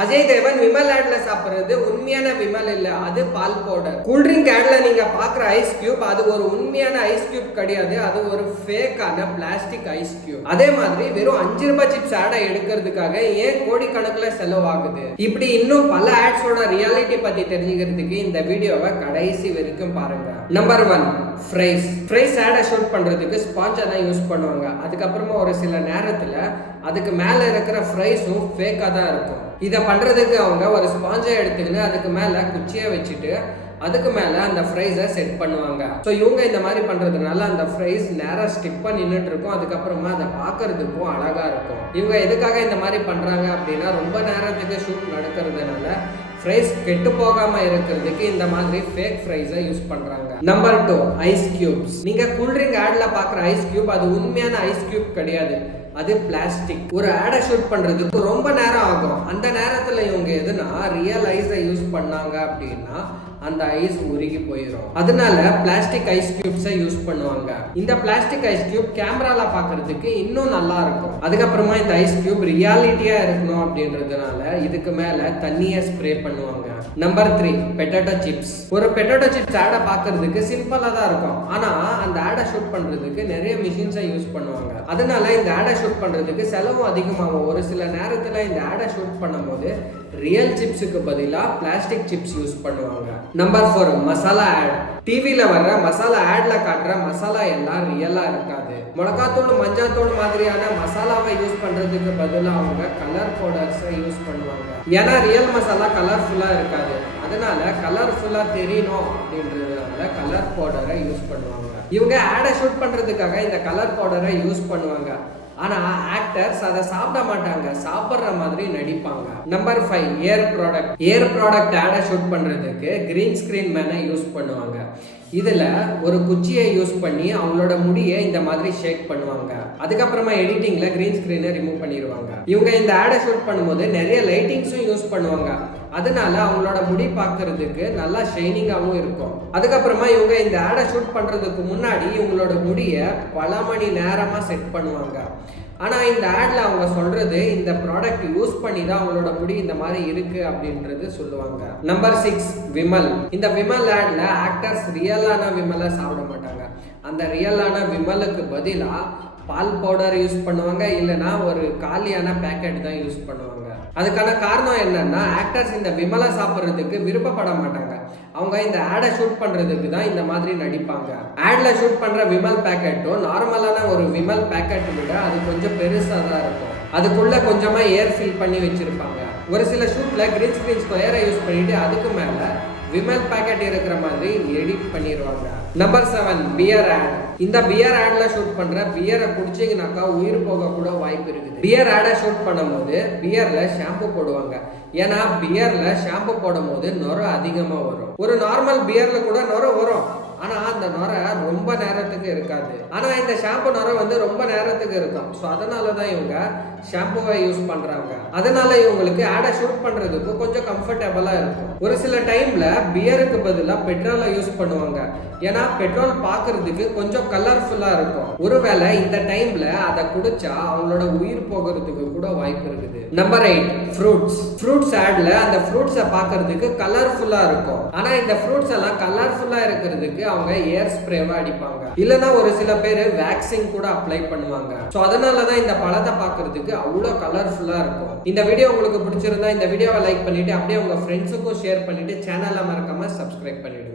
அஜய் தேவன் விமல் ஆட்ல சாப்பிடுறது உண்மையான விமல் இல்ல, அது பால் பவுடர். கூல்ட்ரிங்க் ஆட்ல நீங்க பாக்குற ஐஸ் கியூப் அது ஒரு உண்மையான ஐஸ் கியூப் கிடையாது, அது ஒரு ஃபேக்கான பிளாஸ்டிக் ஐஸ் கியூப். அதே மாதிரி வெறும் 5 ரூபாய் சிப்ஸ் ஆடை எடுக்கிறதுக்காக ஏன் கோடிக்கணக்கில் செலவாகுது? இப்படி இன்னும் பல ஆட்ஸோட ரியாலிட்டி பத்தி தெரிஞ்சுக்கிறதுக்கு இந்த வீடியோவை கடைசி வரைக்கும் பாருங்க. நம்பர் 1, ஃப்ரைஸ் ஆடை ஷூட் பண்றதுக்கு ஸ்பாஞ்சை தான் யூஸ் பண்ணுவாங்க. அதுக்கப்புறமா ஒரு சில நேரத்துல அதுக்கு மேல இருக்கிற ஃப்ரைஸும் ஃபேக்கா தான் இருக்கும். இதை பண்றதுக்கு அவங்க ஒரு ஸ்பாஞ்சை எடுத்துக்கின்னு அதுக்கு மேல குச்சியை வச்சுட்டு அதுக்கு மேல அந்த ஃப்ரைஸை செட் பண்ணுவாங்க. ஸோ இவங்க இந்த மாதிரி பண்றதுனால அந்த ஃப்ரைஸ் நேராக ஸ்டிப்பா நின்றுட்டு இருக்கும். அதுக்கப்புறமா அதை பார்க்கறதுக்கும் அழகா இருக்கும். இவங்க எதுக்காக இந்த மாதிரி பண்றாங்க அப்படின்னா, ரொம்ப நேரத்துக்கு ஷூட் நடக்கிறதுனால ஃப்ரைஸ் கெட்டு போகாம இருக்கிறதுக்கு இந்த மாதிரி ஃபேக் ஃப்ரைஸை யூஸ் பண்றாங்க. Number 2, ice cubes. நீங்க கூல்ட்ரிங்க் ஆட்ல பாக்குற ஐஸ் கியூப் அது உண்மையான ஐஸ் கியூப் கிடையாது, அது பிளாஸ்டிக். ஒரு ஆடை ஷூட் பண்றதுக்கு ரொம்ப நேரம் ஆகும். அந்த நேரத்துல இவங்க எதுனா ரியல் ஐஸை யூஸ் பண்ணாங்க அப்படின்னா அந்த ஐஸ் உருகி போயிடும். அதனால பிளாஸ்டிக் ஐஸ் கியூப்ஸை யூஸ் பண்ணுவாங்க. இந்த பிளாஸ்டிக் ஐஸ் கியூப் கேமரால பாக்குறதுக்கு இன்னும் நல்லா இருக்கும். அதுக்கப்புறமா இந்த ஐஸ் கியூப் ரியாலிட்டியா இருக்கணும் அப்படின்றதுனால இதுக்கு மேல தண்ணியை ஸ்ப்ரே பண்ணுவாங்க. Number 3, potato chips. ஒரு பொட்டேட்டோ சிப்ஸ் ஆடை பாக்குறதுக்கு சிம்பிளா தான் இருக்கும், ஆனா அந்த ஆடை ஷூட் பண்றதுக்கு நிறைய மிஷின்ஸை யூஸ் பண்ணுவாங்க. அதனால இந்த ஆடை ஷூட் பண்றதுக்கு செலவு அதிகமாகும். ஒரு சில நேரத்துல இந்த ஆடை ஷூட் பண்ணும்போது ரியல் சிப்ஸுக்கு பதிலா பிளாஸ்டிக் சிப்ஸ் யூஸ் பண்ணுவாங்க. Number 4, masala ad. டிவில வர்ற மசாலா ஆட்ல காட்டுற மசாலா எல்லாம் ரியலா இருக்காது. மிளகாத்தூள், மஞ்சாத்தூள் மாதிரியான மசாலாவை யூஸ் பண்றதுக்கு பதிலாக அவங்க கலர் பவுடர்ஸை யூஸ் பண்ணுவாங்க. ஏன்னா ரியல் மசாலா கலர்ஃபுல்லா இருக்காது, அதனால கலர்ஃபுல்லா தெரியணும் அப்படின்றதுனால கலர் பவுடரை யூஸ் பண்ணுவாங்க. இவங்க ஆடை ஷூட் பண்றதுக்காக இந்த கலர் பவுடரை யூஸ் பண்ணுவாங்க, ஆனா ஆக்டர்ஸ் அதை சாப்பிட மாட்டாங்க, சாப்பிட்ற மாதிரி நடிப்பாங்க. நம்பர் 5, ஏர் ப்ராடக்ட் ஆடை ஷூட் பண்றதுக்கு கிரீன் ஸ்கிரீன் மேனை யூஸ் பண்ணுவாங்க. இதுல ஒரு குச்சியை யூஸ் பண்ணி அவங்களோட முடியை இந்த மாதிரி ஷேக் பண்ணுவாங்க. அதுக்கப்புறமா எடிட்டிங்ல கிரீன் ஸ்கிரீனை ரிமூவ் பண்ணிடுவாங்க. இவங்க இந்த ஆடை ஷூட் பண்ணும்போது நிறைய லைட்டிங்ஸும் யூஸ் பண்ணுவாங்க, அதனால அவங்களோட முடி பார்க்கறதுக்கு நல்லா ஷைனிங்காகவும் இருக்கும். அதுக்கப்புறமா இவங்க இந்த ஆடை ஷூட் பண்றதுக்கு முன்னாடி இவங்களோட முடியை பல மணி நேரமா செட் பண்ணுவாங்க. ஆனா இந்த ஆட்ல அவங்க சொல்றது இந்த ப்ராடக்ட் யூஸ் பண்ணி தான் அவங்களோட முடி இந்த மாதிரி இருக்கு அப்படின்றது சொல்லுவாங்க. நம்பர் 6, விமல். இந்த விமல் ஆட்ல ஆக்டர்ஸ் ரியலான விமலை சாப்பிட மாட்டாங்க. அந்த ரியலான விமலுக்கு பதிலா பால் பவுடர் யூஸ் பண்ணுவாங்க, இல்லைன்னா ஒரு காலியான பேக்கெட் தான் யூஸ் பண்ணுவாங்க. அதுக்கான காரணம் என்னன்னா, ஆக்டர்ஸ் இந்த விமலை சாப்பிட்றதுக்கு விருப்பப்பட மாட்டாங்க. அவங்க இந்த ஆடை ஷூட் பண்றதுக்கு தான் இந்த மாதிரி நடிப்பாங்க. ஆட்ல ஷூட் பண்ற விமல் பேக்கெட்டும் நார்மலான ஒரு விமல் பேக்கெட் விட அது கொஞ்சம் பெருசா தான் இருக்கும். அதுக்குள்ள கொஞ்சமா ஏர் ஃபில் பண்ணி வச்சிருப்பாங்க. ஒரு சில ஷூட்ல கிரீன் ஸ்கிரீன் ஸ்கொயரை யூஸ் பண்ணிட்டு அதுக்கு மேல விமல் பேக்கெட் இருக்கிற மாதிரி எடிட் பண்ணிடுவாங்க. Number 7, beer ad. இந்த பியர் ஆட்ல ஷூட் பண்ற பியரை குடிச்சிங்கனாக்கா உயிர் போக கூட வாய்ப்பு இருக்குது. பியர் ஆடை ஷூட் பண்ணும்போது பியர்ல ஷாம்பு போடுவாங்க. ஏன்னா பியர்ல ஷாம்பு போடும் போது நுரை அதிகமா வரும். ஒரு நார்மல் பியர்ல கூட நுரை வரும், ஆனா அந்த நுரை ரொம்ப நேரத்துக்கு இருக்காது. ஆனா இந்த ஷாம்பு நுரை ரொம்ப நேரத்துக்கு இருக்கும். ஸோ அதனாலதான் இவங்க ஷாம்புவை யூஸ் பண்றாங்க. அதனால இவங்களுக்கு ஆடை ஷூட் பண்றதுக்கு கொஞ்சம் கம்ஃபர்டபுளா இருக்கும். ஒரு சில டைம்ல பியருக்கு பதிலாக பெட்ரோலை யூஸ் பண்ணுவாங்க. ஏன்னா பெட்ரோல் பார்க்கறதுக்கு கொஞ்சம் கலர்ஃபுல்லா இருக்கும். ஒருவேளை இந்த டைம்ல அதை குடிச்சா அவங்களோட உயிர் போகிறதுக்கு கூட வாய்ப்பு இருக்குது. நம்பர் 8, ஃப்ரூட்ஸ் ஆட்ல அந்த ஃப்ரூட்ஸை பார்க்கறதுக்கு கலர்ஃபுல்லா இருக்கும். ஆனா இந்த ஃப்ரூட்ஸ் எல்லாம் கலர்ஃபுல்லா இருக்கிறதுக்கு அவங்க ஏர் ஸ்ப்ரேவா அடிப்பாங்க, இல்லைன்னா ஒரு சில பேர் வேக்சின் கூட அப்ளை பண்ணுவாங்க. ஸோ அதனாலதான் இந்த பழத்தை பார்க்கறதுக்கு அவ்வளோ கலர்ஃபுல்லா இருக்கும். இந்த வீடியோ உங்களுக்கு பிடிச்சிருந்தா இந்த வீடியோவை லைக் பண்ணிட்டு அப்படியே உங்க ஃப்ரெண்ட்ஸுக்கும் ஷேர் பண்ணிட்டு சேனலை மறக்காம சப்ஸ்கிரைப் பண்ணிடுங்க.